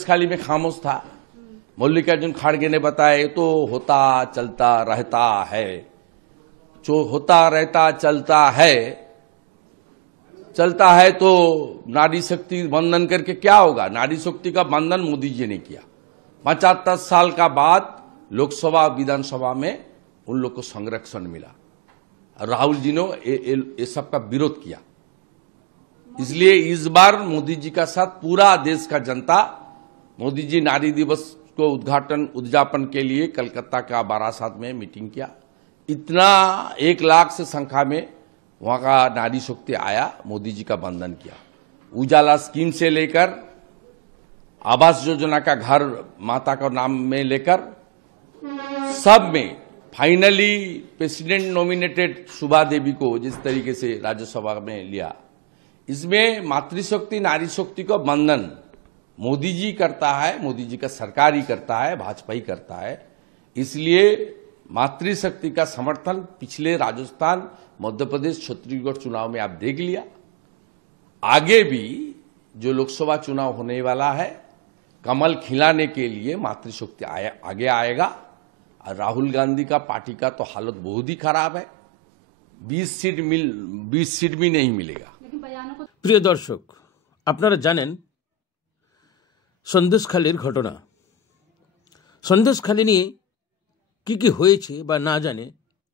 खाली में खामोश था। मल्लिकार्जुन खड़गे ने बताया तो होता चलता रहता है, जो होता रहता चलता है तो नारी शक्ति बंधन करके क्या होगा? नारी शक्ति का बंधन मोदी जी ने किया। 75 साल का बाद लोकसभा विधानसभा में उन लोग को संरक्षण मिला। राहुल जी ने ये सब का विरोध किया। इसलिए इस बार मोदी जी का साथ पूरा देश का जनता, मोदी जी नारी दिवस को उद्यापन के लिए कलकत्ता का बारासात में मीटिंग किया। इतना 1 लाख से संख्या में वहां का नारी शक्ति आया, मोदी जी का वंदन किया। उजाला स्कीम से लेकर आवास योजना का घर माता का नाम में लेकर सब में फाइनली प्रेसिडेंट नॉमिनेटेड सुभा देवी को जिस तरीके से राज्यसभा में लिया, इसमें मातृशक्ति नारी शक्ति का बंधन मोदी जी करता है, मोदी जी का सरकार ही करता है, भाजपा ही करता है। इसलिए मातृशक्ति का समर्थन पिछले राजस्थान, मध्य प्रदेश, छत्तीसगढ़ चुनाव में आप देख लिया। आगे भी जो लोकसभा चुनाव होने वाला है, कमल खिलाने के लिए मातृशक्ति आगे आएगा। और राहुल गांधी का पार्टी का तो हालत बहुत ही खराब है। 20 सीट भी नहीं मिलेगा। प्रिय दर्शक, আপনারা জানেন সন্দেশখালীর ঘটনা। সন্দেশখালী নিয়ে কি কি হয়েছে বা না জানে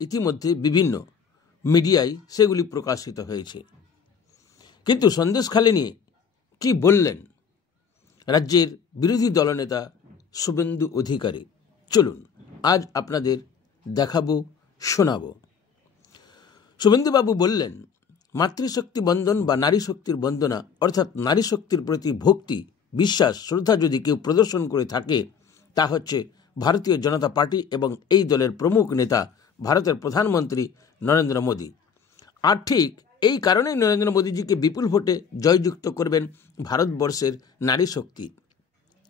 ইতিমধ্যে বিভিন্ন মিডিয়ায় সেগুলি প্রকাশিত হয়েছে। কিন্তু সন্দেশখালী নিয়ে কি বললেন রাজ্যের বিরোধী দলনেতা শুভেন্দু অধিকারী, চলুন আজ আপনাদের দেখাবো, শোনাবো। শুভেন্দুবাবু বললেন, মাতৃশক্তি বন্দন বা নারী শক্তির বন্দনা অর্থাৎ নারী শক্তির প্রতি ভক্তি, বিশ্বাস, শ্রদ্ধা যদি কেউ প্রদর্শন করে থাকে তা হচ্ছে ভারতীয় জনতা পার্টি এবং এই দলের প্রমুখ নেতা ভারতের প্রধানমন্ত্রী নরেন্দ্র মোদী। আর ঠিক এই কারণেই নরেন্দ্র মোদীজিকে বিপুল ভোটে জয়যুক্ত করবেন ভারতবর্ষের নারী শক্তি।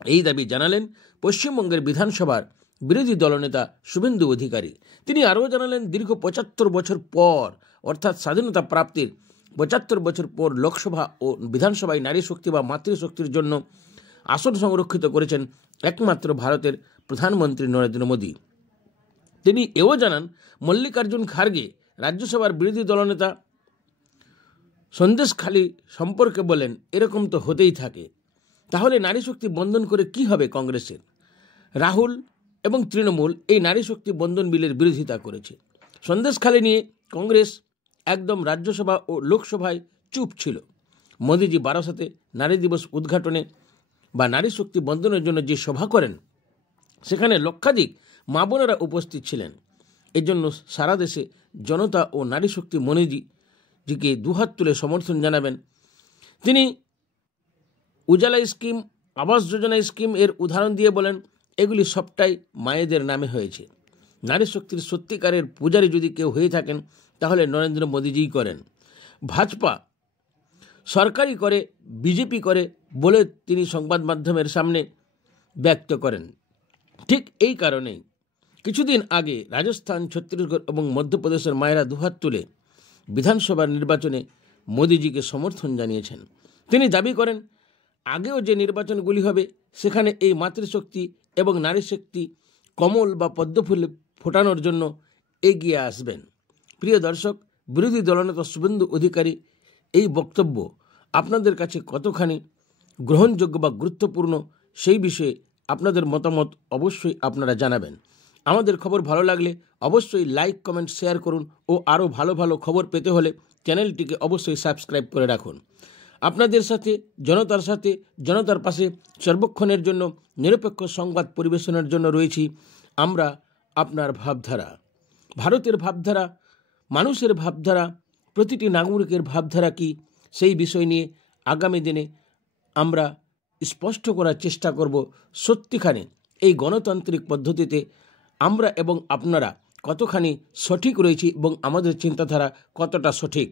এই দাবি জানালেন পশ্চিমবঙ্গের বিধানসভার বিরোধী দলনেতা শুভেন্দু অধিকারী। তিনি আরও জানালেন, দীর্ঘ ৭৫ বছর পর অর্থাৎ স্বাধীনতা প্রাপ্তির ৭৫ বছর পর লোকসভা ও বিধানসভায় নারী শক্তি বা মাতৃশক্তির জন্য আসন সংরক্ষিত করেছেন একমাত্র ভারতের প্রধানমন্ত্রী নরেন্দ্র মোদী। তিনি এও জানান, মল্লিকার্জুন খাড়গে রাজ্যসভার বিরোধী দলনেতা সন্দেশখালী সম্পর্কে বলেন, এরকম তো হতেই থাকে। তাহলে নারী শক্তি বন্ধন করে কি হবে কংগ্রেসের? রাহুল এবং তৃণমূল এই নারী শক্তি বন্ধন বিলের বিরোধিতা করেছে। সন্দেশখালী নিয়ে কংগ্রেস একদম রাজ্যসভা ও লোকসভায় চুপ ছিল। মোদীজি বারাসাতে নারী দিবস উদ্ঘাটনে বা নারী শক্তি বন্ধনের জন্য যে সভা করেন সেখানে লক্ষাধিক মা বোনেরা উপস্থিত ছিলেন। এজন্য সারা দেশে জনতা ও নারী শক্তি মোদীজিকে দুহাত তুলে সমর্থন জানাবেন। তিনি উজালা স্কিম, আবাস যোজনা স্কিম এর উদাহরণ দিয়ে বলেন, এগুলি সবটাই মায়েদের নামে হয়েছে। নারী শক্তির সত্যিকারের পূজারী যদি কেউ হয়ে থাকেন তাহলে নরেন্দ্র মোদীজিই করেন। ভাজপা সরকারি করে, বিজেপি করে বলে তিনি সংবাদ মাধ্যমের সামনে ব্যক্ত করেন। ঠিক এই কারণেই কিছুদিন আগে রাজস্থান, ছত্তিশগড় এবং মধ্যপ্রদেশের মায়েরা দুহাত তুলে বিধানসভার নির্বাচনে মোদীজিকে সমর্থন জানিয়েছেন। তিনি দাবি করেন, আগেও যে নির্বাচনগুলি হবে সেখানে এই মাতৃশক্তি এবং নারী শক্তি কমল বা পদ্মফুল ফোটানোর জন্য এগিয়ে আসবেন। প্রিয় দর্শক, বিরোধী দলনেতা শুভেন্দু অধিকারী এই বক্তব্য আপনাদের কাছে কতখানি গ্রহণযোগ্য বা গুরুত্বপূর্ণ সেই বিষয়ে আপনাদের মতামত অবশ্যই আপনারা জানাবেন। আমাদের খবর ভালো লাগলে অবশ্যই লাইক, কমেন্ট, শেয়ার করুন ও আরও ভালো ভালো খবর পেতে হলে চ্যানেলটিকে অবশ্যই সাবস্ক্রাইব করে রাখুন। আপনাদের সাথে, জনতার পাশে সর্বক্ষণের জন্য নিরপেক্ষ সংবাদ পরিবেশনের জন্য রয়েছি আমরা, আপনার ভাবধারা। ভারতের ভাবধারা, মানুষের ভাবধারা, প্রতিটি নাগরিকের ভাবধারা কি, সেই বিষয় নিয়ে আগামী দিনে আমরা স্পষ্ট করার চেষ্টা করব। সত্যিখানে এই গণতান্ত্রিক পদ্ধতিতে আমরা এবং আপনারা কতখানি সঠিক রয়েছি এবং আমাদের চিন্তাধারা কতটা সঠিক।